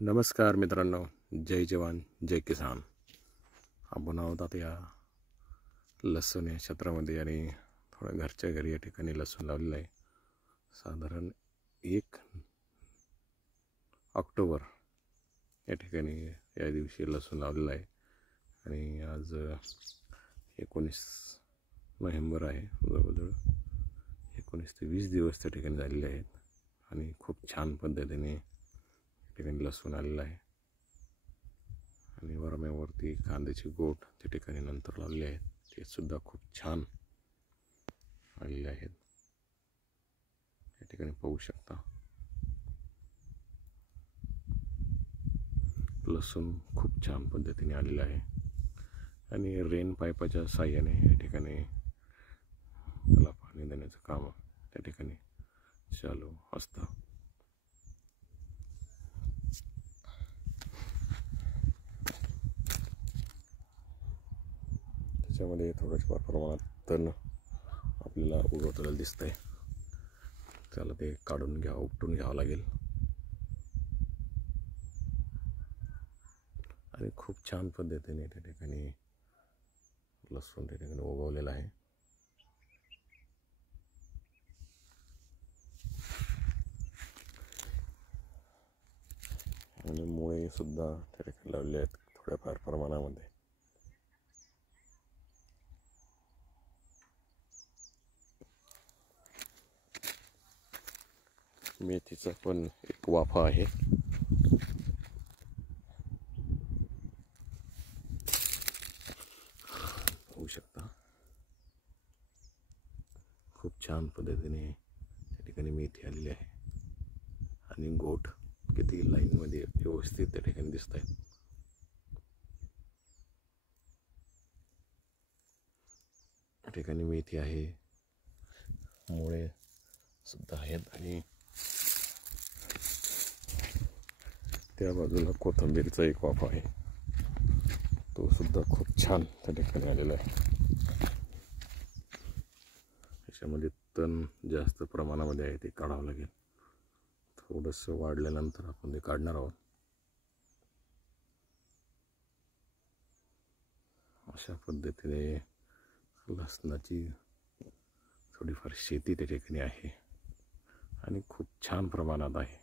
नमस्कार मित्रांनो, जय जवान जय किसान. आपण आहोत आता या लसूण या क्षेत्रामध्ये आणि थोडं घरच्या घरी या ठिकाणी लसूण लावलेलं आहे. साधारण 1 ऑक्टोबर या ठिकाणी या दिवशी लसूण लावलेलं आहे आणि आज 19 नोव्हेंबर आहे. जवळजवळ 19 ते 20 दिवस त्या ठिकाणी झालेले आहेत आणि खूप छान पद्धतीने ठिकाणी लसूण आलेला आहे आणि वरम्यावरती कांद्याची गोट त्या ठिकाणी नंतर लावलेली आहेत. ते सुद्धा खूप छान आलेले आहेत. या ठिकाणी पाहू शकता लसूण खूप छान पद्धतीने आलेला आहे आणि रेन पाईपाच्या साहाय्याने या ठिकाणी त्याला पाणी देण्याचं काम त्या ठिकाणी चालू असतं. त्याच्यामध्ये थोड्याशा प्रमाणात तण आपल्याला उगवताना दिसतंय. त्याला ते काढून घ्यावं, उपटून घ्यावं लागेल आणि खूप छान पद्धतीने त्या ठिकाणी लसूण त्या ठिकाणी उगवलेला आहे. आणि मुळे सुद्धा त्या ठिकाणी लावले आहेत थोड्याफार प्रमाणामध्ये. मेथीचा पण एक वाफा आहे. होऊ शकता खूप छान पद्धतीने त्या ठिकाणी मेथी आलेली आहे आणि गोठ किती लाईनमध्ये व्यवस्थित त्या ठिकाणी दिसत आहेत. त्या ठिकाणी मेथी आहे, मुळे सुद्धा आहेत आणि त्या बाजूला कोथिंबीरचा एक वाफा आहे, तो सुद्धा खूप छान त्या ठिकाणी आलेला आहे. त्याच्यामध्ये तण जास्त प्रमाणामध्ये आहे, ते काढावं लागेल. थोडंसं वाढल्यानंतर आपण ते काढणार आहोत. अशा पद्धतीने लसणाची थोडीफार शेती त्या ठिकाणी आहे आणि खूप छान प्रमाणात आहे.